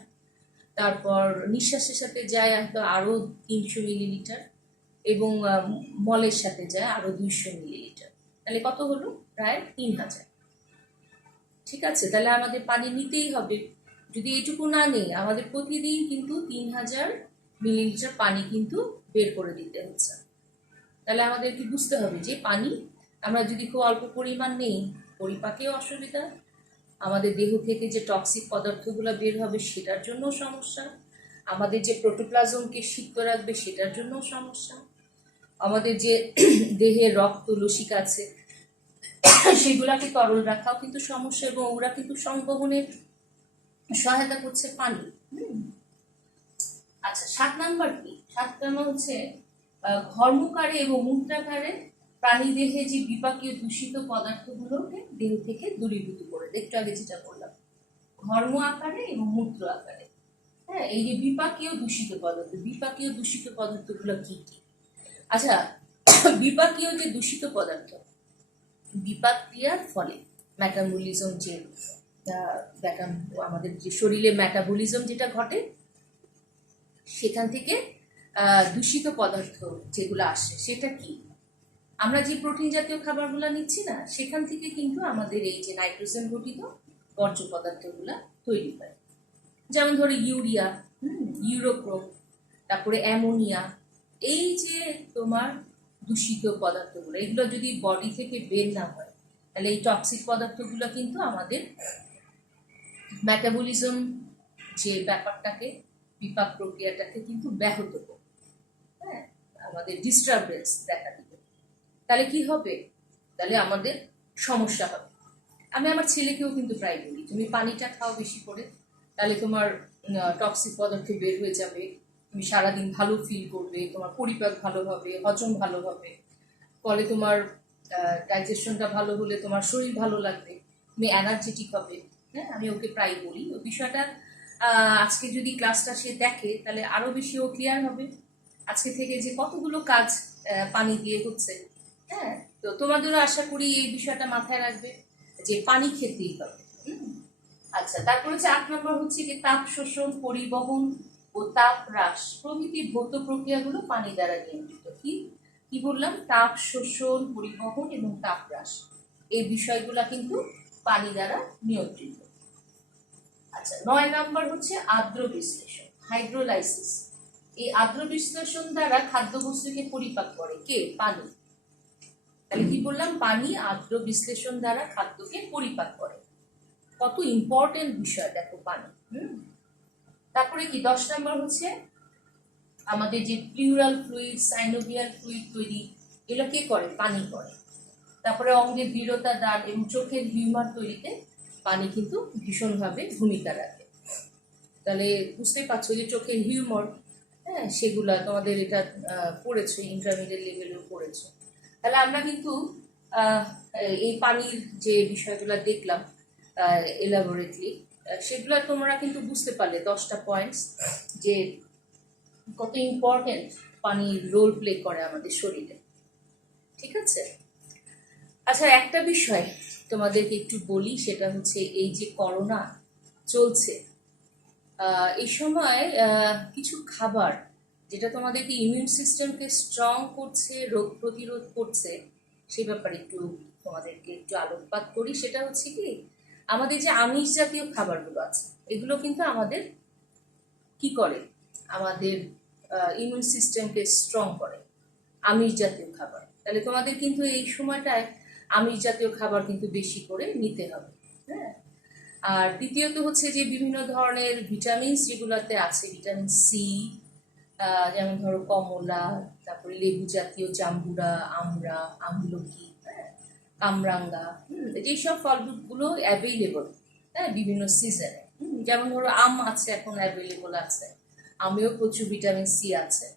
তারপর নিঃশ্বাসের সাথে যায় হয়তো আরো 300 মিলিলিটার, এবং মলের সাথে যায় আরো 200 মিলিলিটার, তাহলে কত হলো? প্রায় 3000। ঠিক আছে, তাহলে আমাদের পানি নিতেই হবে। যদি এটুকু না নেই, আমাদের প্রতিদিন কিন্তু 3000 মিলিলিটার পানি কিন্তু বের করে দিতে হচ্ছে। তাহলে আমাদের কি বুঝতে হবে যে পানি আমরা যদি খুব অল্প পরিমাণ নেই, পরিপাকেও অসুবিধা, আমাদের দেহ থেকে যে টক্সিক পদার্থগুলো বের হবে সেটার জন্য সমস্যা, আমাদের যে প্রোটোপ্লাজমকে সিক্ত রাখবে সেটার জন্য সমস্যা, আমাদের যে দেহের রক্ত লসিকা আছে সেগুলাকে তরল রাখাও কিন্তু সমস্যা, এবং ওরা কিন্তু সংবহনের সহায়তা করছে পানি। আচ্ছা, 7 নাম্বার কি? 7 নাম্বার হচ্ছে ঘর্মকারে এবং মূত্রাকারে প্রাণী দেহে যে বিপাকীয় দূষিত পদার্থগুলোকে দেহ থেকে দূরীভূত করে দেয়। একটু আগে যেটা বললাম, ঘর্ম আকারে এবং মূত্র আকারে। হ্যাঁ, এই যে বিপাকীয় দূষিত পদার্থ, বিপাকীয় দূষিত পদার্থগুলো কি কি? আচ্ছা, বিপাকীয় যে দূষিত পদার্থ, বিপাক ক্রিয়ার ফলে মেটাবলিজম যে আমাদের যে শরীরে মেটাবলিজম যেটা ঘটে, সেখান থেকে দূষিত পদার্থ যেগুলো আসে সেটা কি? আমরা যে প্রোটিন জাতীয় খাবারগুলো নিচ্ছি না, সেখান থেকে কিন্তু আমাদের এই যে নাইট্রোজেন ঘটিত বর্জ্য পদার্থগুলো তৈরি হয়। যেমন ধরো ইউরিয়া, ইউরোক্রোম, তারপরে অ্যামোনিয়া। এই যে তোমার দূষিত পদার্থগুলো, এগুলো যদি বডি থেকে বের না হয়, তাহলে এই টক্সিক পদার্থগুলো কিন্তু আমাদের মেটাবলিজম যে ব্যাপারটাকে, বিপাক প্রক্রিয়াটাকে কিন্তু ব্যাহত করবে। হ্যাঁ, আমাদের ডিস্টারবেন্স দেখা দিবে। তাহলে কি হবে? তাহলে আমাদের সমস্যা হবে। আমি আমার ছেলেকেও কিন্তু প্রায় বলি, তুমি পানিটা খাও বেশি করে, তাহলে তোমার টক্সিক পদার্থ বের হয়ে যাবে, তুমি সারাদিন ভালো ফিল করবে, তোমার পরিপাক ভালো হবে, হজম ভালো হবে, ফলে তোমার ডাইজেশনটা ভালো হলে তোমার শরীর ভালো লাগবে, তুমি এনার্জেটিক হবে। হ্যাঁ, আমি ওকে প্রায় বলি। ওই বিষয়টা আজকে যদি ক্লাসটা সে দেখে, তাহলে আরো বেশি ও ক্লিয়ার হবে আজকে থেকে যে কতগুলো কাজ পানি দিয়ে হচ্ছে। হ্যাঁ, তো তোমাদেরও আশা করি এই বিষয়টা মাথায় রাখবে যে পানি খেতেই হবে। আচ্ছা, তারপর হচ্ছে 8 নম্বর হচ্ছে কি, তাপ শোষণ, পরিবহন ও তাপ হ্রাস প্রভৃতি ভৌত প্রক্রিয়াগুলো পানি দ্বারা নিয়ন্ত্রিত। কি কি বললাম? তাপ শোষণ, পরিবহন এবং তাপ হ্রাস, এই বিষয়গুলো কিন্তু পানি দ্বারা নিয়ন্ত্রিত। আচ্ছা, 9 নম্বর হচ্ছে আর্দ্র বিশ্লেষণ, হাইড্রোলাইসিস। এই আর্দ্র বিশ্লেষণ দ্বারা খাদ্যবস্তুকে পরিপাক করে কে? পানি। তাহলে কি বললাম? পানি আর্দ্র বিশ্লেষণ দ্বারা খাদ্যকে পরিপাক করে। কত ইম্পর্টেন্ট বিষয় দেখো পানি। তারপরে কি 10 নম্বর হচ্ছে আমাদের যে প্লিউরাল ফ্লুইড, সাইনোভিয়াল ফ্লুইড তৈরি, এগুলো কে করে? পানি করে। তারপরে অঙ্গের দৃঢ়তা দান এবং চোখের হিউমার তৈরিতে পানি কিন্তু ভীষণভাবে ভূমিকা রাখে। তাহলে বুঝতেই পারছো যে চোখের হিউমার, হ্যাঁ, সেগুলা তোমাদের এটা পড়েছো, ইন্টারমিডিয়েট লেভেলেও পড়েছো। তাহলে আমরা কিন্তু এই পানির যে বিষয়গুলো দেখলাম এলাবোরেটলি, সেগুলো তোমরা কিন্তু বুঝতে পারলে 10টা পয়েন্টস যে কত ইম্পর্টেন্ট পানির রোল প্লে করে আমাদের শরীরে। ঠিক আছে? আচ্ছা, একটা বিষয় তোমাদেরকে একটু বলি, সেটা হচ্ছে এই যে করোনা চলছে, এই সময় কিছু খাবার যেটা তোমাদেরকে ইমিউন সিস্টেমকে স্ট্রং করছে, রোগ প্রতিরোধ করছে, সে ব্যাপারে একটু তোমাদেরকে একটু আলোকপাত করি। সেটা হচ্ছে কি, আমাদের যে আমিষ জাতীয় খাবারগুলো আছে, এগুলো কিন্তু আমাদের কি করে? আমাদের ইমিউন সিস্টেমকে স্ট্রং করে, আমিষ জাতীয় খাবার। তাহলে তোমাদের কিন্তু এই সময়টায় আমিষ জাতীয় খাবার কিন্তু বেশি করে নিতে হবে। হ্যাঁ, আর দ্বিতীয়ত হচ্ছে যে বিভিন্ন ধরনের ভিটামিনস যেগুলোতে আছে, ভিটামিন সি, যেমন ধরো কমলা, তারপরে লেবু জাতীয় জাম্বুরা, আমড়া, আমলকি, কামরাঙ্গা, যেসব ফলগুলো অ্যাভেইলেবল, হ্যাঁ, বিভিন্ন সিজনে। যেমন ধরো আম আছে, এখন অ্যাভেইলেবল আছে, আমেও প্রচুর ভিটামিন সি আছে।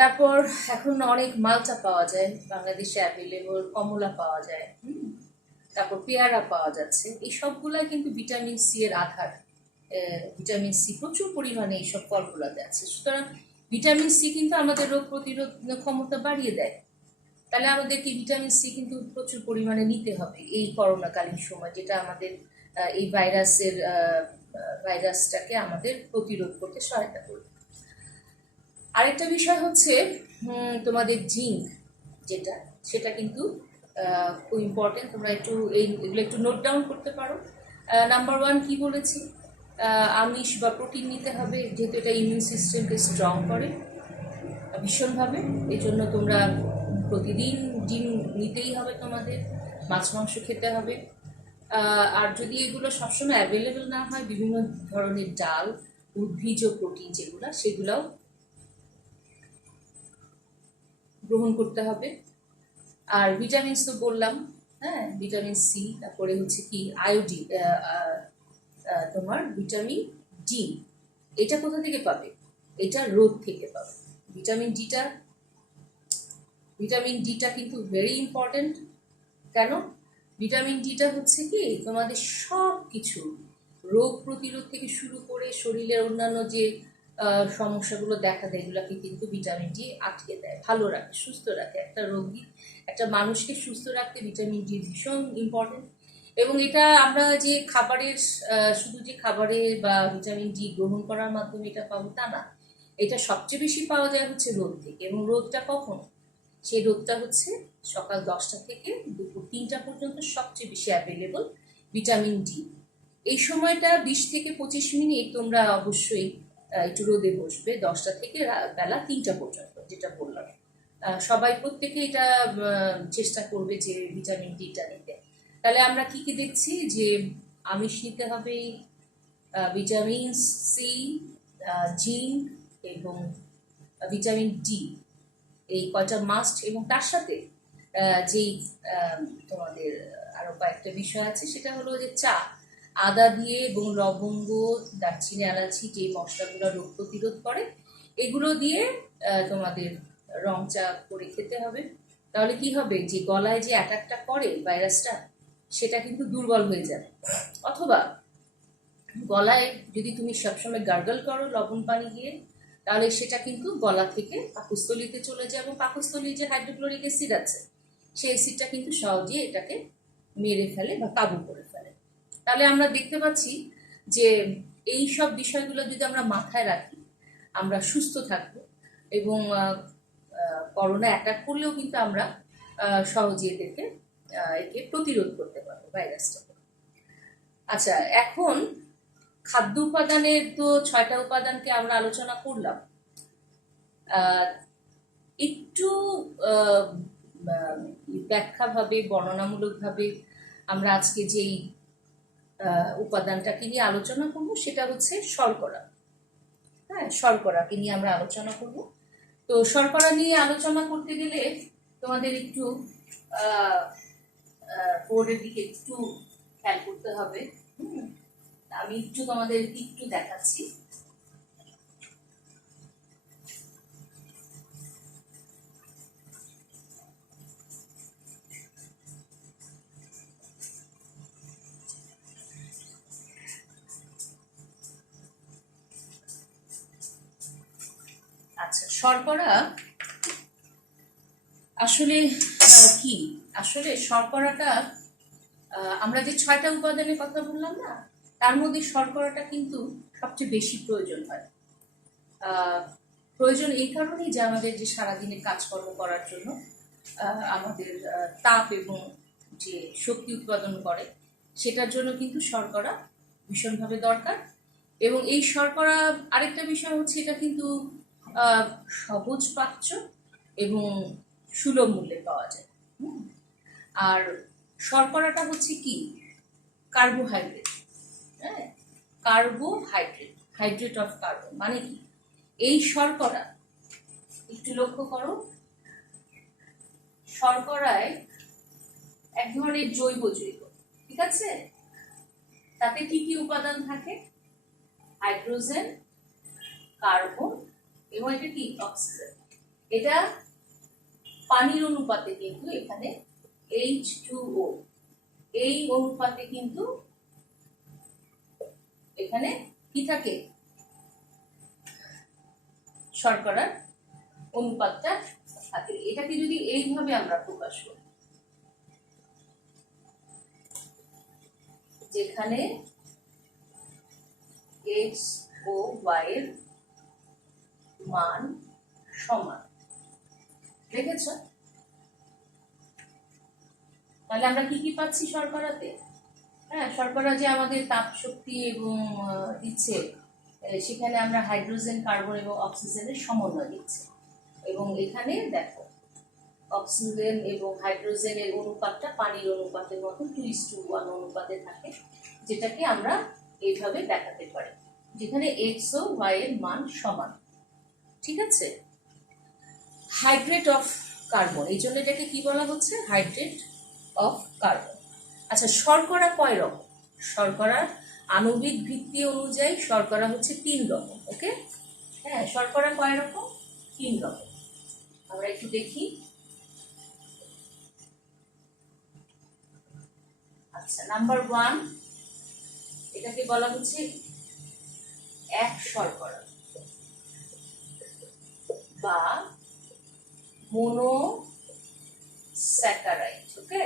তারপর এখন অনেক মালটা পাওয়া যায় বাংলাদেশে অ্যাভেলেবল, কমলা পাওয়া যায়, তারপর পেয়ারা পাওয়া যাচ্ছে। এই সবগুলাই কিন্তু ভিটামিন সি এর আধার। ভিটামিন সি প্রচুর পরিমাণে এইসব ফলগুলোতে আছে। সুতরাং ভিটামিন সি কিন্তু আমাদের রোগ প্রতিরোধ ক্ষমতা বাড়িয়ে দেয়। তাহলে আমাদেরকে ভিটামিন সি কিন্তু প্রচুর পরিমাণে নিতে হবে এই করোনাকালীন সময়, যেটা আমাদের এই ভাইরাসটাকে আমাদের প্রতিরোধ করতে সহায়তা করবে। আরেকটা বিষয় হচ্ছে তোমাদের জিঙ্ক যেটা, সেটা কিন্তু খুব ইম্পর্টেন্ট। তোমরা একটু এগুলো একটু নোট ডাউন করতে পারো। নাম্বার ওয়ান কি বলেছি, আমিষ বা প্রোটিন নিতে হবে, যেহেতু এটা ইমিউন সিস্টেমকে স্ট্রং করে ভীষণভাবে। এই জন্য তোমরা প্রতিদিন ডিম নিতেই হবে, তোমাদের মাছ মাংস খেতে হবে। আর যদি এগুলো সবসময় অ্যাভেলেবেল না হয়, বিভিন্ন ধরনের ডাল, উদ্ভিজ প্রোটিন যেগুলো, সেগুলোও গ্রহণ করতে হবে। আর ভিটামিনস তো বললাম, হ্যাঁ, ভিটামিন সি, তারপরে হচ্ছে কি আয়োডিন, তোমার ভিটামিন ডি। এটা কোথা থেকে পাবে? এটা রোদ থেকে পাবে। ভিটামিন ডিটা কিন্তু ভেরি ইম্পর্টেন্ট। কেন? ভিটামিন ডিটা হচ্ছে কি তোমাদের সব কিছু, রোগ প্রতিরোধ থেকে শুরু করে শরীরের অন্যান্য যে সমস্যাগুলো দেখা দেয়, এগুলোকে কিন্তু ভিটামিন ডি আটকে দেয়, ভালো রাখে, সুস্থ রাখে। একটা মানুষকে সুস্থ রাখতে ভিটামিন ডি ভীষণ ইম্পর্টেন্ট। এবং এটা আমরা যে খাবারের, শুধু যে খাবারে বা ভিটামিন ডি গ্রহণ করার মাধ্যমে এটা পাবো তা না, এটা সবচেয়ে বেশি পাওয়া যায় হচ্ছে রোদ থেকে। এবং রোদটা কখন? সেই রোদটা হচ্ছে সকাল 10টা থেকে দুপুর 3টা পর্যন্ত সবচেয়ে বেশি অ্যাভেলেবল ভিটামিন ডি। এই সময়টা 20 থেকে 25 মিনিট তোমরা অবশ্যই একটু রোদে বসবে, 10টা থেকে বেলা 3টা পর্যন্ত, যেটা বললাম। সবাই প্রত্যেকে এটা চেষ্টা করবে যে ভিটামিন ডিটা নিতে। তাহলে আমরা কি কি দেখছি, যে আমিষ নিতে হবে, ভিটামিন সি, জিঙ্ক এবং ভিটামিন ডি, এই কয়টা মাস্ট। এবং তার সাথে যেই তোমাদের আরো কয়েকটা বিষয় আছে, সেটা হলো যে চা, আদা দিয়ে এবং লবঙ্গ, দারচিনি, এলাচি, যে মশলাগুলো রোগ প্রতিরোধ করে, এগুলো দিয়ে তোমাদের রং চা করে খেতে হবে। তাহলে কি হবে, যে গলায় যে অ্যাটাকটা করে ভাইরাসটা, সেটা কিন্তু দুর্বল হয়ে যাবে। অথবা গলায় যদি তুমি সবসময় গার্গল করো লবণ পানি দিয়ে, তাহলে সেটা কিন্তু গলা থেকে পাকস্থলীতে চলে যাবে। পাকস্থলীর যে হাইড্রোক্লোরিক অ্যাসিড আছে, সেই অ্যাসিডটা কিন্তু সহজে এটাকে মেরে ফেলে বা কাবু করে ফেলে। তাহলে আমরা দেখতে পাচ্ছি যে এই সব বিষয়গুলো যদি আমরা মাথায় রাখি, আমরা সুস্থ থাকবো। এবং করোনা অ্যাটাক করলেও কিন্তু আমরা সহজে একে প্রতিরোধ করতে পারবো, ভাইরাসটাকে। আচ্ছা, এখন খাদ্য উপাদানের তো 6টা উপাদানকে আমরা আলোচনা করলাম। একটু ব্যাখ্যাভাবে, বর্ণনামূলকভাবে আমরা আজকে যেই উপাদানটাকে নিয়ে আলোচনা করব, সেটা হচ্ছে শর্করা। হ্যাঁ, শর্করাকে নিয়ে আমরা আলোচনা করব। তো শর্করা নিয়ে আলোচনা করতে গেলে তোমাদের একটু বোর্ডের দিকে একটু খেয়াল করতে হবে। আমি একটু তোমাদের একটু দেখাচ্ছি। আচ্ছা, শর্করা আসলে কি? আসলে শর্করাটা, আমরা যে 6টা উপাদানের কথা বললাম না, তার মধ্যে শর্করাটা কিন্তু সবচেয়ে বেশি প্রয়োজন হয়। প্রয়োজন এই কারণেই যে আমাদের যে সারাদিনের কাজকর্ম করার জন্য আমাদের তাপ এবং যে শক্তি উৎপাদন করে, সেটার জন্য কিন্তু শর্করা ভীষণভাবে দরকার। এবং এই শর্করা, আরেকটা বিষয় হচ্ছে, এটা কিন্তু সহজ পাচ্য এবং সুলভ মূল্যে পাওয়া যায়। আর শর্করাটা হচ্ছে কি, কার্বোহাইড্রেট। হ্যাঁ, কার্বোহাইড্রেট, হাইড্রেট অফ কার্বন, মানে কি? এই শর্করা, একটু লক্ষ্য করো, শর্করায় এক ধরনের জৈব, ঠিক আছে? তাতে কি কি উপাদান থাকে? হাইড্রোজেন, কার্বন এবং এটা কি, অক্সিজেন। এটা পানির অনুপাতে কিন্তু এখানে H2O, এই অনুপাতে কিন্তু এখানে কি থাকে, শর্করার অনুপাতটা থাকে। এটাকে যদি এইভাবে আমরা প্রকাশ করি, যেখানে X ও Y এর মান সমান। দেখেছ? তাহলে আমরা কি কি পাচ্ছি শর্করাতে? হ্যাঁ, শর্করা যে আমাদের তাপ শক্তি এবং দিচ্ছে, সেখানে আমরা হাইড্রোজেন, কার্বন এবং অক্সিজেনের সমন্বয় দিচ্ছি। এবং এখানে দেখো অক্সিজেন এবং হাইড্রোজেনের অনুপাতটা পানির অনুপাতের মতন 2:1 অনুপাতে থাকে, যেটাকে আমরা এইভাবে দেখাতে পারি, যেখানে এক্স ও ওয়াই এর মান সমান। ঠিক আছে? হাইড্রেট অফ কার্বন, এই জন্য এটাকে কি বলা হচ্ছে? Hydrate of carbon. আচ্ছা, শর্করা কয় রকম? শর্করার আণবিক ভিত্তি অনুযায়ী শর্করা হচ্ছে 3 রকম। ওকে, হ্যাঁ, শর্করা কয় রকম? 3 রকম। আমরা একটু দেখি। আচ্ছা, নাম্বার 1, এটাকে বলা হচ্ছে এক শর্করা বা মোনোস্যাকারাইড। ওকে,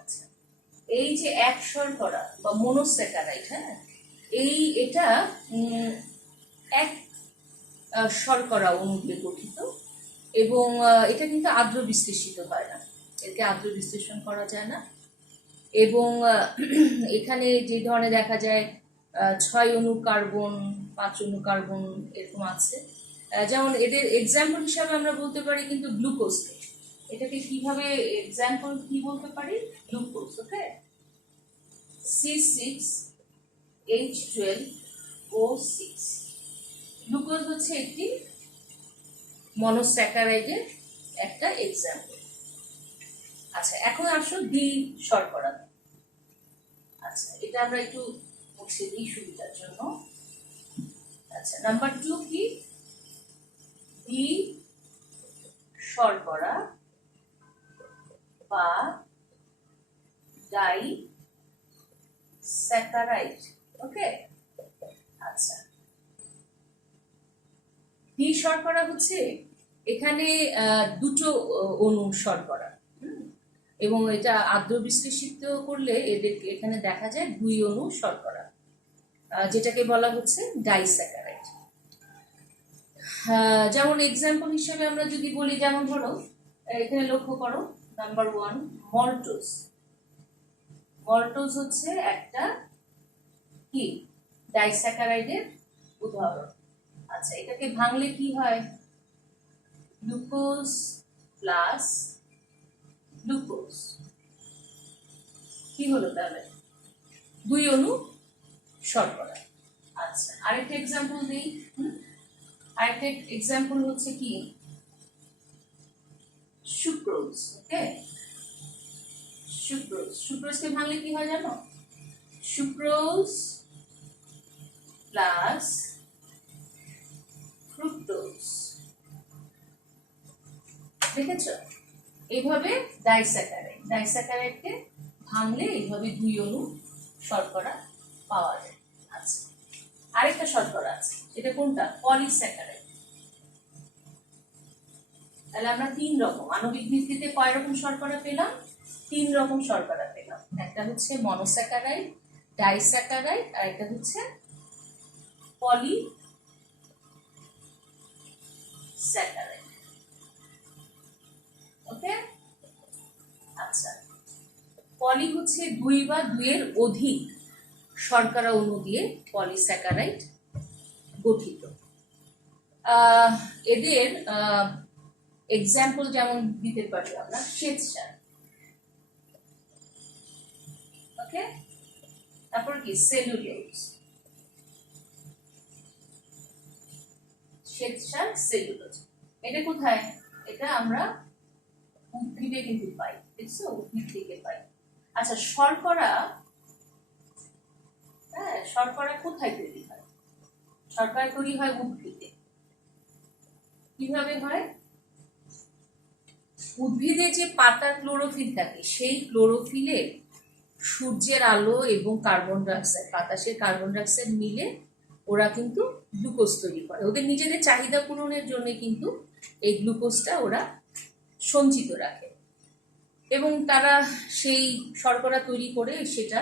আচ্ছা, এই যে এক শর্করা বা মোনোস্যাকারাইড, হ্যাঁ, এটা এক শর্করা অণু দিয়ে গঠিত এবং এটা কিন্তু আদ্র বিশ্লেষিত হয় না, একে আদ্র বিশ্লেষণ করা যায় না। এবং এখানে যে ধরনের দেখা যায় 6 অণু কার্বন, 5 অণু কার্বন এরকম আছে। যেমন এদের এক্সাম্পল হিসাবে আমরা বলতে পারি কিন্তু গ্লুকোজ। এটাকে কিভাবে এক্সাম্পল কি বলতে পারি? গ্লুকোজ। ওকে, C6H12O6 গ্লুকোজ হচ্ছে একটি মনোস্যাকারাইডের একটা এক্সাম্পল। আচ্ছা, এখন আসো দ্বি শর্করা। আচ্ছা, এটা আমরা একটু মুছে দিই সুবিধার জন্য। আচ্ছা, নাম্বার 2 কি? দ্বি শর্করা বা ডাই স্যাকারাইড। ওকে, আচ্ছা, দ্বি শর্করা হচ্ছে এখানে দুটো অণু শর্করা, এবং এটা আদ্র বিশ্লেষিত করলে এদেরকে এখানে দেখা যায় 2 অণু শর্করা, যেটাকে বলা হচ্ছে ডাইস্যাকারাইড। যেমন এক্সাম্পল হিসেবে আমরা যদি বলি, যেমন ধরো এখানে লক্ষ্য করো, নাম্বার 1 মল্টোজ। মল্টোজ হচ্ছে একটা কি ডাইস্যাকারাইডের উদাহরণ। আচ্ছা, এটাকে ভাঙলে কি হয়? গ্লুকোজ প্লাস গ্লুকোজ কি হলো? তাহলে 2 অণু শর্করা। আচ্ছা, আরেকটা এক্সাম্পল দিই। আরেকটা এক্সাম্পল হচ্ছে কি? সুক্রোজ। ওকে, সুক্রোজ। সুক্রোজকে ভাঙলে কি হয় জানো? Sucrose plus fructose. দেখেছো? এইভাবে ডাইস্যাকারাইডকে ভাঙলে এইভাবে 2 অণু শর্করা পাওয়া যায়। আচ্ছা, আরেকটা শর্করা আছে, এটা কোনটা? পলিস্যাকারাইড। তাহলে আমরা 3 রকম আণবিক ভিত্তিতে কয় রকম শর্করা পেলাম? 3 রকম শর্করা পেলাম। একটা হচ্ছে মনোস্যাকারাইড, ডাইস্যাকারাইড, আর একটা হচ্ছে পলিস্যাকারাইড। ওকে, আচ্ছা, পলি হচ্ছে 2 বা 2 এর অধিক শর্করা অণু দিয়ে পলিস্যাকারাইড গঠিত। এদের এক্সাম্পল যেমন দিতে পারি আমরা শ্বেতসার। ওকে, তারপর কি? সেলুলোজ। শ্বেতসার, সেলুলোজ। এটা কোথায়? এটা আমরা উদ্ভিদে কিন্তু পাই। দেখছো? উদ্ভিদ থেকে পাই। আচ্ছা, শর্করা, হ্যাঁ, শর্করা কোথায় তৈরি হয়? শর্করা তৈরি হয় উদ্ভিদে। কিভাবে হয়? উদ্ভিদে যে পাতার ক্লোরোফিল থাকে, সেই ক্লোরোফিলে সূর্যের আলো এবং কার্বন ডাইঅক্সাইড, বাতাসের কার্বন ডাইঅক্সাইড মিলে ওরা কিন্তু গ্লুকোজ তৈরি করে। ওদের নিজেদের চাহিদা পূরণের জন্য কিন্তু এই গ্লুকোজটা ওরা সঞ্চিত রাখে এবং তারা সেই শর্করা তৈরি করে সেটা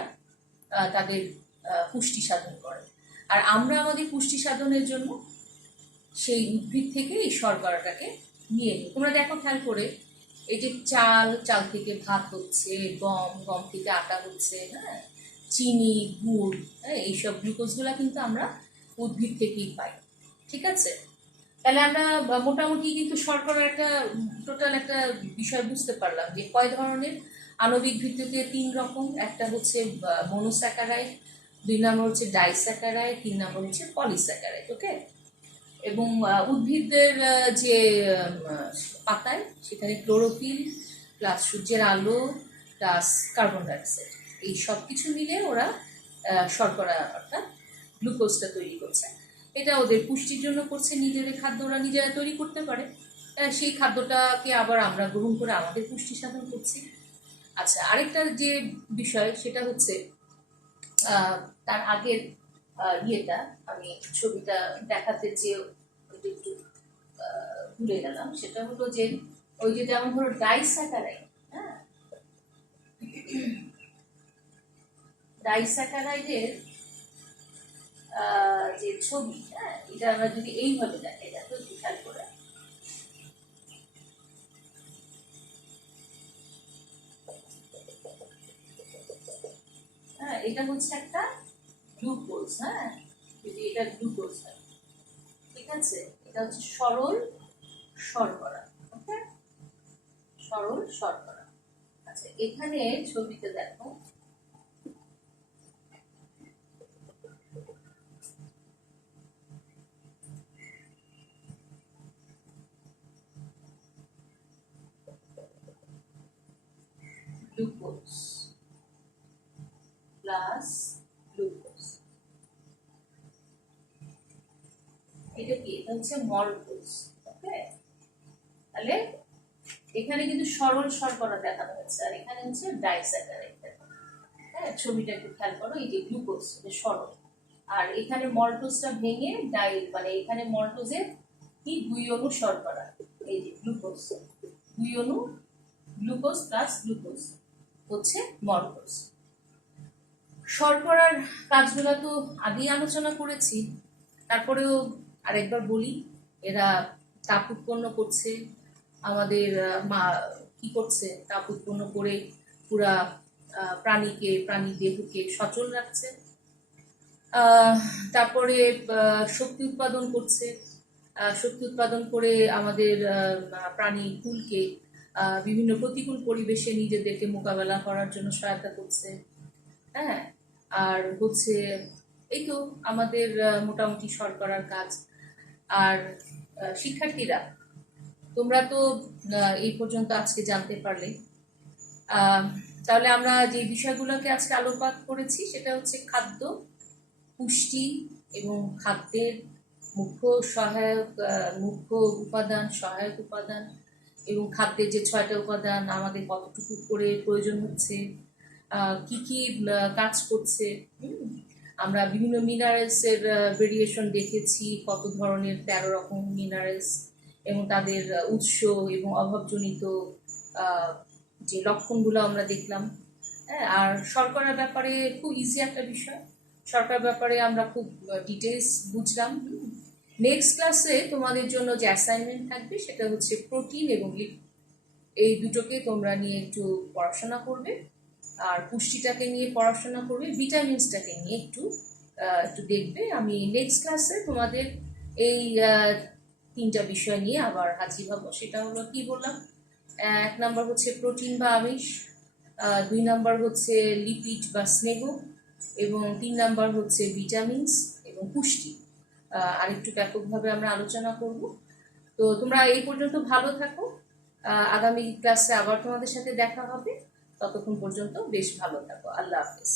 তাদের পুষ্টি সাধন করে। আর আমরা আমাদের পুষ্টি সাধনের জন্য সেই উদ্ভিদ থেকে এই শর্করাটাকে নিয়ে নিই। তোমরা দেখো খেয়াল করে, এই যে চাল, চাল থেকে ভাত হচ্ছে, গম, গম থেকে আটা হচ্ছে, হ্যাঁ, চিনি, গুড়, হ্যাঁ, এইসব গ্লুকোজগুলো কিন্তু আমরা উদ্ভিদ থেকেই পাই। ঠিক আছে, তাহলে আমরা মোটামুটি কিন্তু শর্করার একটা টোটাল একটা বিষয় বুঝতে পারলাম যে কয় ধরনের আণবিক ভিত্তিতে 3 রকম। একটা হচ্ছে মনোস্যাকারাইড, 2 নম্বর হচ্ছে ডাইস্যাকারাইড, 3 নম্বর হচ্ছে পলিস্যাকারাইড। ওকে, এবং উদ্ভিদের যে পাতায়, সেখানে ক্লোরোফিল প্লাস সূর্যের আলো প্লাস কার্বন ডাইঅক্সাইড, এই সব কিছু মিলে ওরা শর্করা অর্থাৎ গ্লুকোজটা তৈরি করছে। এটা ওদের পুষ্টির জন্য করছে, নিজেদের খাদ্য ওরা নিজেরা তৈরি করতে পারে, সেই খাদ্যটাকে আবার আমরা গ্রহণ করে আমাদের পুষ্টি সাধন করছি। আচ্ছা, আরেকটা যে বিষয় সেটা হচ্ছে তার আগের ইয়েটা আমি ছবিটা দেখাতে যে একটু ভুলে গেলাম, সেটা হলো যে ওই যে যেমন ধরো ডাইস্যাকারাইড, হ্যাঁ, ডাইস্যাকারাইডের যে ছবি, হ্যাঁ, এটা আমরা যদি এইভাবে দেখে, দেখো একটু খেয়াল করে, হ্যাঁ, এটা হচ্ছে একটা গ্লুকোজ, হ্যাঁ, যদি এটা গ্লুকোজ হয়, ঠিক আছে, এটা হচ্ছে সরল শর্করা। ওকে, সরল শর্করা। আচ্ছা, এখানে ছবিতে দেখো, গ্লুকোজ প্লাস গ্লুকোজ, এটা কি? এটা হচ্ছে মলটোজ। ওকে, তাহলে এখানে কিন্তু সরল শর্করা দেখানো হচ্ছে, আর এখানে হচ্ছে ডাইস্যাকারাইড। হ্যাঁ, ছবিটা একটু খেয়াল করো, এই যে গ্লুকোজ সরল, আর এখানে মল্টোজটা ভেঙে মানে এখানে মল্টোজের কি 2 অণু শর্করা, এই যে গ্লুকোজ, 2 অণু গ্লুকোজ প্লাস গ্লুকোজ হচ্ছে মল্টোজ। শর্করার কাজগুলো তো আগেই আলোচনা করেছি, তারপরেও আরেকবার বলি। এরা তাপ উৎপন্ন করছে, আমাদের কি করছে, তাপ উৎপন্ন করে পুরা প্রাণী দেহকে সচল রাখছে। তারপরে শক্তি উৎপাদন করছে, শক্তি উৎপাদন করে আমাদের প্রাণী কুলকে বিভিন্ন প্রতিকূল পরিবেশে নিজেদেরকে মোকাবেলা করার জন্য সহায়তা করছে। হ্যাঁ, আর হচ্ছে এই তো আমাদের মোটামুটি শর্করার কাজ। আর শিক্ষার্থীরা, তোমরা তো এই পর্যন্ত আজকে জানতে পারলে। তাহলে আমরা যে বিষয়গুলোকে আজকে আলোকপাত করেছি সেটা হচ্ছে খাদ্য, পুষ্টি এবং খাদ্যের মুখ্য উপাদান, সহায়ক উপাদান, এবং খাদ্যের যে 6টা উপাদান আমাদের কতটুকু করে প্রয়োজন হচ্ছে, কি কি কাজ করছে। আমরা বিভিন্ন মিনারেলসের ভেরিয়েশন দেখেছি, কত ধরনের 13 রকম মিনারেলস, এবং তাদের উৎস এবং অভাবজনিত যে লক্ষণগুলো আমরা দেখলাম। হ্যাঁ, আর শর্করার ব্যাপারে খুব ইজি একটা বিষয়, শর্করার ব্যাপারে আমরা খুব ডিটেলস বুঝলাম। নেক্সট ক্লাসে তোমাদের জন্য যে অ্যাসাইনমেন্ট থাকবে সেটা হচ্ছে প্রোটিন এবং লিপিড, এই দুটোকে তোমরা নিয়ে একটু পড়াশোনা করবে, আর পুষ্টিটাকে নিয়ে পড়াশোনা করবে, ভিটামিনসটাকে নিয়ে একটু একটু দেখবে। আমি নেক্সট ক্লাসে তোমাদের এই 3টা বিষয় নিয়ে আবার হাজির হব। সেটা হলো কি বললাম, 1 নম্বর হচ্ছে প্রোটিন বা আমিষ, 2 নম্বর হচ্ছে লিপিড বা স্নেহ, এবং 3 নম্বর হচ্ছে ভিটামিনস এবং পুষ্টি। আরেকটু ব্যাপকভাবে আমরা আলোচনা করব। তো তোমরা এই পর্যন্ত ভালো থাকো, আগামী ক্লাসে আবার তোমাদের সাথে দেখা হবে। ততক্ষণ পর্যন্ত বেশ ভালো থাকো। আল্লাহ হাফেজ।